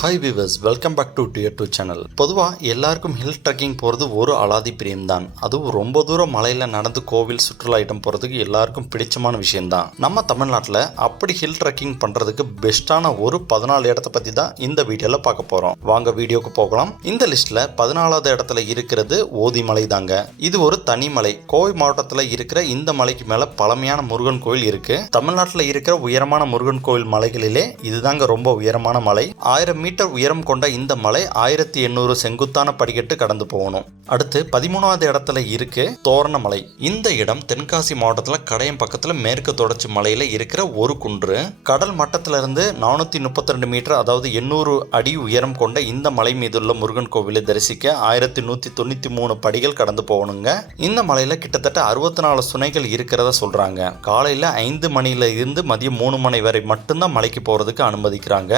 Hi viewers welcome back to dear to channel பொதுவாக எல்லாருக்கும் hill trekking போகிறது ஒரு அலாதி பிரியம் தான் அதுவும் ரொம்ப தூரம் மலையில் நடந்து கோவில் சுற்றுலா இடம் போகிறதுக்கு எல்லாருக்கும் பிடிச்சமான விஷயம்தான். நம்ம தமிழ்நாட்டில் அப்படி ஹில் ட்ரெக்கிங் பண்ணுறதுக்கு பெஸ்ட்டான ஒரு பதினாலு இடத்த பற்றி தான் இந்த வீடியோவில் பார்க்க போகிறோம் வாங்க வீடியோக்கு போகலாம். இந்த லிஸ்ட்டில் பதினாலாவது இடத்துல இருக்கிறது ஓதிமலை தாங்க. இது ஒரு தனி மலை. கோவை மாவட்டத்தில் இருக்கிற இந்த மலைக்கு மேலே பழமையான முருகன் கோயில் இருக்குது தமிழ்நாட்டில் இருக்கிற உயரமான முருகன் கோயில் மலைகளிலே இதுதாங்க ரொம்ப உயரமான மலை. ஆயிரம் மீட்டர் மீட்டர் உயரம் கொண்ட இந்த மலை ஆயிரத்தி எண்ணூறு செங்குத்தான படிக்கட்டு கடந்து போகணும். அடுத்து பதிமூணாவது இடத்துல இருக்கு தோரணமலை. இந்த இடம் தென்காசி மாவட்டத்தில் கடையம் பக்கத்தில் மேற்கு தொடர்ச்சி மலையில் இருக்கிற ஒரு குன்று. கடல் மட்டத்திலிருந்து நானூற்றி முப்பத்தி ரெண்டு மீட்டர் அதாவது எண்ணூறு அடி உயரம் கொண்ட இந்த மலை மீதுள்ள முருகன் கோவிலை தரிசிக்க ஆயிரத்தி நூற்றி தொண்ணூற்றி மூணு படிகள் கடந்து போகணுங்க. இந்த மலையில் கிட்டத்தட்ட அறுபத்தி நாலு சுனைகள் இருக்கிறத சொல்கிறாங்க காலையில் ஐந்து மணியில் இருந்து மதியம் மூணு மணி வரை மட்டும்தான் மலைக்கு போகிறதுக்கு அனுமதிக்கிறாங்க.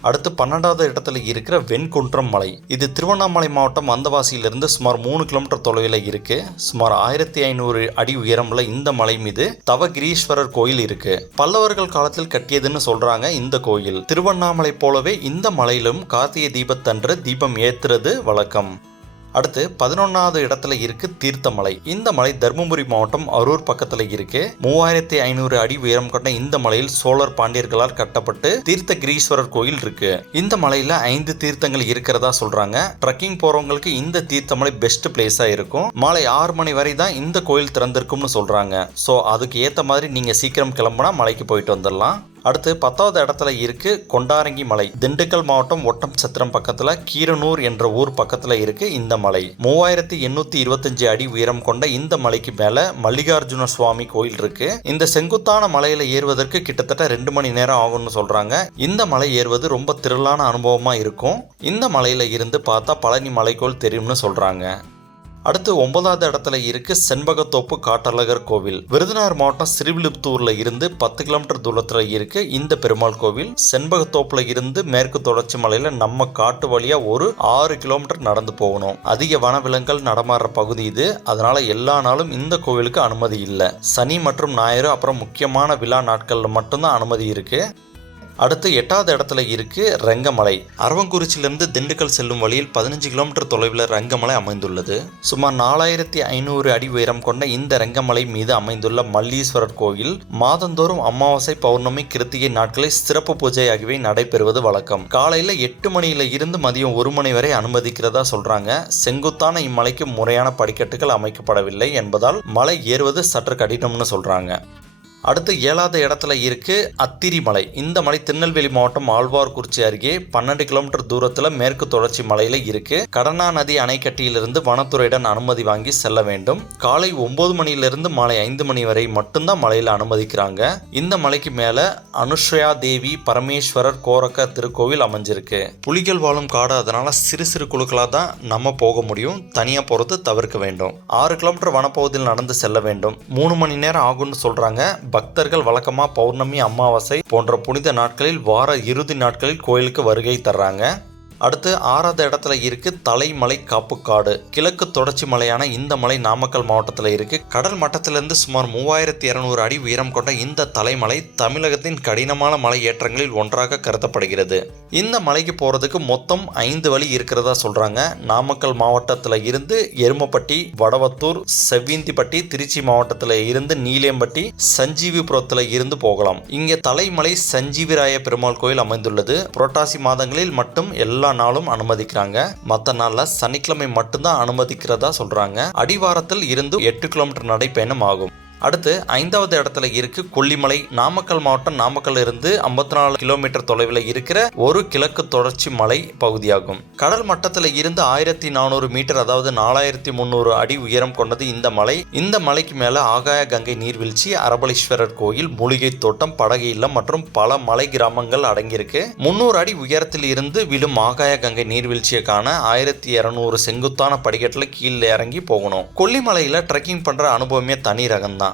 அடுத்து பன்னெண்டாவது இடத்துல இருக்கிற வெண்குன்றம் மலை. இது திருவண்ணாமலை மாவட்டம் வந்தவாசியிலிருந்து சுமார் மூணு கிலோமீட்டர் தொலைவில் இருக்கு. சுமார் ஆயிரத்தி ஐநூறு அடி உயரமுள்ள இந்த மலை மீது தவகிரீஸ்வரர் கோயில் இருக்கு. பல்லவர்கள் காலத்தில் கட்டியதுன்னு சொல்றாங்க இந்த கோயில். திருவண்ணாமலை போலவே இந்த மலையிலும் கார்த்திகை தீபத்தன்று தீபம் ஏத்துறது வழக்கம். அடுத்து பதினொன்னாவது இடத்துல இருக்கு தீர்த்தமலை. இந்த மலை தருமபுரி மாவட்டம் அரூர் பக்கத்துல இருக்கு. மூவாயிரத்தி ஐநூறு அடி உயரம் கொண்ட இந்த மலையில் சோழர் பாண்டியர்களால் கட்டப்பட்டு தீர்த்த கிரீஸ்வரர் கோயில் இருக்கு. இந்த மலையில ஐந்து தீர்த்தங்கள் இருக்கிறதா சொல்றாங்க. ட்ரக்கிங் போறவங்களுக்கு இந்த தீர்த்தமலை பெஸ்ட் பிளேஸா இருக்கும். மாலை ஆறு மணி வரை தான் இந்த கோயில் திறந்திருக்கும்னு சொல்றாங்க. ஸோ அதுக்கு ஏத்த மாதிரி நீங்க சீக்கிரம் கிளம்புனா மலைக்கு போயிட்டு வந்துடலாம். அடுத்து பத்தாவது இடத்துல இருக்கு கொண்டாரங்கி மலை. திண்டுக்கல் மாவட்டம் ஒட்டம் சத்திரம் பக்கத்துல கீரனூர் என்ற ஊர் பக்கத்துல இருக்கு இந்த மலை. மூவாயிரத்தி எண்ணூத்தி இருபத்தஞ்சு அடி உயரம் கொண்ட இந்த மலைக்கு மேல மல்லிகார்ஜுன சுவாமி கோயில் இருக்கு. இந்த செங்குத்தான மலையில ஏறுவதற்கு கிட்டத்தட்ட ரெண்டு மணி நேரம் ஆகும்னு சொல்றாங்க. இந்த மலை ஏறுவது ரொம்ப திரளான அனுபவமா இருக்கும். இந்த மலையில இருந்து பார்த்தா பழனி மலைக்கோள் தெரியும்னு சொல்றாங்க. அடுத்து ஒன்பதாவது இடத்துல இருக்கு செண்பகத்தோப்பு காட்டழகர் கோவில். விருதுநகர் மாவட்டம் சிறுவிழுப்புத்தூர்ல இருந்து பத்து கிலோமீட்டர் தூரத்துல இருக்கு இந்த பெருமாள் கோவில். செண்பகத்தோப்புல இருந்து மேற்கு தொடர்ச்சி மலையில நம்ம காட்டு வழியா ஒரு ஆறு கிலோமீட்டர் நடந்து போகணும். அதிக வனவிலங்குகள் நடமாடுற பகுதி இது. அதனால எல்லா நாளும் இந்த கோவிலுக்கு அனுமதி இல்லை. சனி மற்றும் ஞாயிறு அப்புறம் முக்கியமான விழா நாட்கள்ல மட்டும்தான் அனுமதி இருக்கு. அடுத்து எட்டாவது இடத்துல இருக்கு ரங்கமலை. அரவங்குறிச்சியிலிருந்து திண்டுக்கல் செல்லும் வழியில் பதினஞ்சு கிலோமீட்டர் தொலைவில் ரங்கமலை அமைந்துள்ளது. சுமார் நாலாயிரத்தி ஐநூறு அடி உயரம் கொண்ட இந்த ரங்கமலை மீது அமைந்துள்ள மல்லீஸ்வரர் கோயில் மாதந்தோறும் அமாவாசை பௌர்ணமி கிருத்திகை நாட்களில் சிறப்பு பூஜை ஆகியவை நடைபெறுவது வழக்கம். காலையில் எட்டு மணியில இருந்து மதியம் ஒரு மணி வரை அனுமதிக்கிறதா சொல்றாங்க. செங்குத்தான இம்மலைக்கு முறையான படிக்கட்டுகள் அமைக்கப்படவில்லை என்பதால் மலை ஏறுவது சற்று கடினம்னு சொல்றாங்க. அடுத்து ஏழாவது இடத்துல இருக்குது அத்திரி மலை இந்த மலை திருநெல்வேலி மாவட்டம் ஆழ்வார்குறிச்சி அருகே பன்னெண்டு கிலோமீட்டர் தூரத்தில் மேற்கு தொடர்ச்சி மலையில் இருக்குது கடனா நதி அணைக்கட்டியிலிருந்து வனத்துறையுடன் அனுமதி வாங்கி செல்ல வேண்டும். காலை ஒம்பது மணியிலிருந்து மாலை ஐந்து மணி வரை மட்டும்தான் மலையில் அனுமதிக்கிறாங்க. இந்த மலைக்கு மேலே அனுஷ்யா தேவி பரமேஸ்வரர் கோரக்க திருக்கோவில் அமைஞ்சிருக்கு. புலிகள் வாழும் காடு அதனால் சிறு சிறு குழுக்களாக தான் நம்ம போக முடியும். தனியாக போகிறது தவிர்க்க வேண்டும். ஆறு கிலோமீட்டர் வனப்பகுதியில் நடந்து செல்ல வேண்டும். மூணு மணி நேரம் ஆகும்னு சொல்கிறாங்க பக்தர்கள் வழக்கமாக பௌர்ணமி அமாவாசை போன்ற புனித நாட்களில் வார இறுதி நாட்களில் கோயிலுக்கு வருகை தர்றாங்க. அடுத்து ஆறாவது இடத்துல இருக்கு தலைமலை காப்புக்காடு. கிழக்கு தொடர்ச்சி மலையான இந்த மலை நாமக்கல் மாவட்டத்தில் இருக்கு. கடல் மட்டத்திலிருந்து சுமார் மூவாயிரத்தி இருநூறு அடி உயரம் கொண்ட இந்த தலைமலை தமிழகத்தின் கடினமான மலை ஏற்றங்களில் ஒன்றாக கருதப்படுகிறது. இந்த மலைக்கு போறதுக்கு மொத்தம் ஐந்து வழி இருக்கிறதா சொல்றாங்க. நாமக்கல் மாவட்டத்தில் இருந்து எருமப்பட்டி வடவத்தூர் செவ்விந்திப்பட்டி திருச்சி மாவட்டத்தில் இருந்து நீலேம்பட்டி சஞ்சீவிபுரத்தில் இருந்து போகலாம். இங்கே தலைமலை சஞ்சீவிராய பெருமாள் கோயில் அமைந்துள்ளது. புரட்டாசி மாதங்களில் மட்டும் எல்லா நாளும் அனுமதிக்கிறாங்க. மற்ற நாளில் சனிக்கிழமை மட்டும்தான் அனுமதிக்கிறதா சொல்றாங்க. அடிவாரத்தில் இருந்து எட்டு கிலோமீட்டர் நடைப்பயணம் ஆகும். அடுத்து ஐந்தாவது இடத்துல இருக்கு கொல்லிமலை. நாமக்கல் மாவட்டம் நாமக்கல் இருந்து ஐம்பத்தி நாலு கிலோமீட்டர் தொலைவில் இருக்கிற ஒரு கிழக்கு தொடர்ச்சி மலை பகுதியாகும். கடல் மட்டத்தில் இருந்து ஆயிரத்தி நானூறு மீட்டர் அதாவது நாலாயிரத்தி முந்நூறு அடி உயரம் கொண்டது இந்த மலை. இந்த மலைக்கு மேல ஆகாய கங்கை நீர்வீழ்ச்சி அரபலீஸ்வரர் கோயில் மூலிகை தோட்டம் படகு இல்லம் மற்றும் பல மலை கிராமங்கள் அடங்கியிருக்கு. முன்னூறு அடி உயரத்தில் இருந்து விழும் ஆகாய கங்கை நீர்வீழ்ச்சியை காண ஆயிரத்தி இருநூறு செங்குத்தான படிக்கட்டில் கீழே இறங்கி போகணும். கொல்லிமலையில் ட்ரெக்கிங் பண்ற அனுபவமே தனி ரகம்தான்.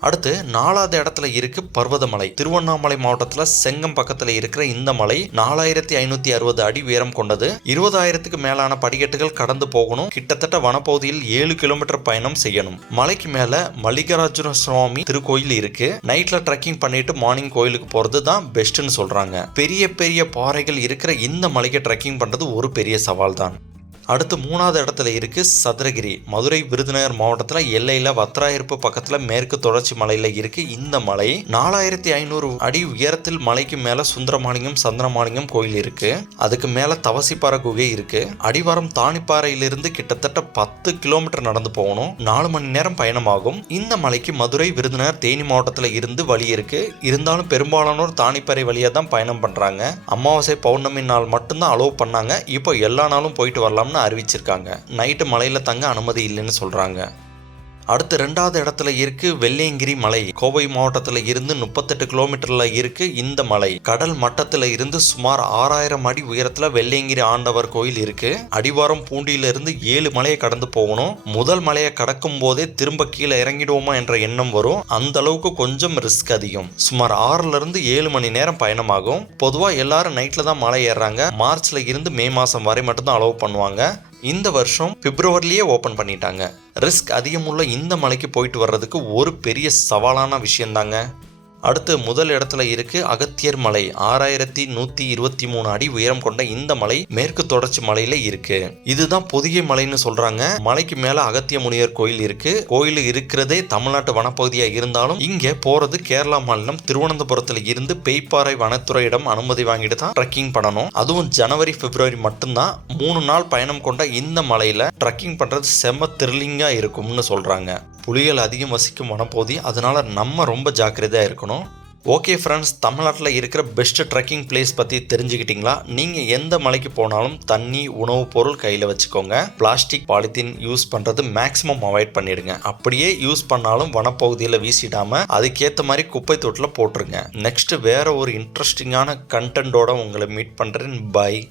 அடுத்து நாலாவது இடத்துல இருக்கு பர்வதமலை. திருவண்ணாமலை மாவட்டத்துல செங்கம் பக்கத்துல இருக்கிற இந்த மலை நாலாயிரத்தி ஐநூத்தி அறுபது அடி உயரம் கொண்டது. இருபதாயிரத்துக்கு மேலான படிக்கட்டுகள் கடந்து போகணும். கிட்டத்தட்ட வனப்பகுதியில் ஏழு கிலோமீட்டர் பயணம் செய்யணும். மலைக்கு மேல மல்லிகார்ஜுன சுவாமி திருக்கோயில் இருக்கு. நைட்ல ட்ரெக்கிங் பண்ணிட்டு மார்னிங் கோயிலுக்கு போறது தான் பெஸ்ட்னு சொல்றாங்க. பெரிய பெரிய பாறைகள் இருக்கிற இந்த மலைக்கு ட்ரெக்கிங் பண்றது ஒரு பெரிய சவால் தான் அடுத்து மூணாவது இடத்துல இருக்குது சதுரகிரி. மதுரை விருதுநகர் மாவட்டத்தில் எல்லையில் வத்ராயிருப்பு பக்கத்தில் மேற்கு தொடர்ச்சி மலையில் இருக்குது இந்த மலை நாலாயிரத்தி ஐநூறு அடி உயரத்தில் மலைக்கு மேலே சுந்தரமாலிங்கம் சந்திரமாலிங்கம் கோயில் இருக்குது அதுக்கு மேலே தவசிப்பாறை குகை இருக்குது அடிவாரம் தானிப்பாறையிலிருந்து கிட்டத்தட்ட பத்து கிலோமீட்டர் நடந்து போகணும். நாலு மணி நேரம் பயணமாகும். இந்த மலைக்கு மதுரை விருதுநகர் தேனி மாவட்டத்தில் இருந்து வழி இருக்குது இருந்தாலும் பெரும்பாலானோர் தானிப்பாறை வழியாக தான் பயணம் பண்ணுறாங்க அமாவாசை பௌர்ணமி நாள் மட்டும்தான் அலோவ் பண்ணாங்க. இப்போ எல்லா நாளும் போயிட்டு வரலாம்னு அறிவிச்சிருக்காங்க. நைட்டு மலையில் தங்க அனுமதி இல்லைன்னு சொல்கிறாங்க அடுத்து ரெண்டாவது இடத்துல இருக்கு வெள்ளையங்கிரி மலை. கோவை மாவட்டத்தில் இருந்து முப்பத்தெட்டு கிலோமீட்டர்ல இருக்கு இந்த மலை. கடல் மட்டத்தில் இருந்து சுமார் ஆறாயிரம் அடி உயரத்துல வெள்ளையங்கிரி ஆண்டவர் கோயில் இருக்கு. அடிவாரம் பூண்டியில இருந்து ஏழு மலையை கடந்து போகணும். முதல் மலையை கடக்கும் போதே திரும்ப கீழே இறங்கிடுவோமா என்ற எண்ணம் வரும். அந்த அளவுக்கு கொஞ்சம் ரிஸ்க் அதிகம். சுமார் ஆறுல இருந்து ஏழு மணி நேரம் பயணமாகும். பொதுவா எல்லாரும் நைட்ல தான் மலை ஏறுறாங்க. மார்ச்ல இருந்து மே மாசம் வரை மட்டும் தான் அலோவ் பண்ணுவாங்க. இந்த வருஷம் பிப்ரவரிலேயே ஓப்பன் பண்ணிட்டாங்க. ரிஸ்க் அதிகமுள்ள இந்த மலைக்கு போயிட்டு வர்றதுக்கு ஒரு பெரிய சவாலான விஷயந்தாங்க. அடுத்து முதல் இடத்துல இருக்கு அகத்தியர் மலை. ஆறாயிரத்தி நூத்தி இருபத்தி மூணு அடி உயரம் கொண்ட இந்த மலை மேற்கு தொடர்ச்சி மலையில இருக்கு. இதுதான் புதிய மலைன்னு சொல்றாங்க. மலைக்கு மேல அகத்திய முனியர் கோயில் இருக்கு. கோயில் இருக்கிறதே தமிழ்நாட்டு வனப்பகுதியா இருந்தாலும் இங்க போறது கேரளா மாநிலம் திருவனந்தபுரத்துல இருந்து பெய்ப்பாறை வனத்துறையிடம் அனுமதி வாங்கிட்டு தான் ட்ரெக்கிங் பண்ணணும். அதுவும் ஜனவரி பிப்ரவரி மட்டும்தான். மூணு நாள் பயணம் கொண்ட இந்த மலையில ட்ரெக்கிங் பண்றது செம்ம த்ரில்லிங்கா இருக்கும்னு சொல்றாங்க. புலிகள் அதிகம் வசிக்கும் வனப்பகுதி. அதனால் நம்ம ரொம்ப ஜாக்கிரதையாக இருக்கணும். ஓகே ஃப்ரெண்ட்ஸ் தமிழ்நாட்டில் இருக்கிற பெஸ்ட் ட்ரெக்கிங் பிளேஸ் பற்றி தெரிஞ்சுக்கிட்டீங்களா? நீங்கள் எந்த மலைக்கு போனாலும் தண்ணி உணவுப் பொருள் கையில் வச்சுக்கோங்க. பிளாஸ்டிக் பாலித்தீன் யூஸ் பண்ணுறது மேக்ஸிமம் அவாய்ட் பண்ணிடுங்க. அப்படியே யூஸ் பண்ணாலும் வனப்பகுதியில் வீசிடாமல் அதுக்கேற்ற மாதிரி குப்பை தொட்டில் போட்டுருங்க. நெக்ஸ்ட் வேற ஒரு இன்ட்ரெஸ்டிங்கான கண்டென்ட்டோட உங்களை மீட் பண்ணுறேன் பை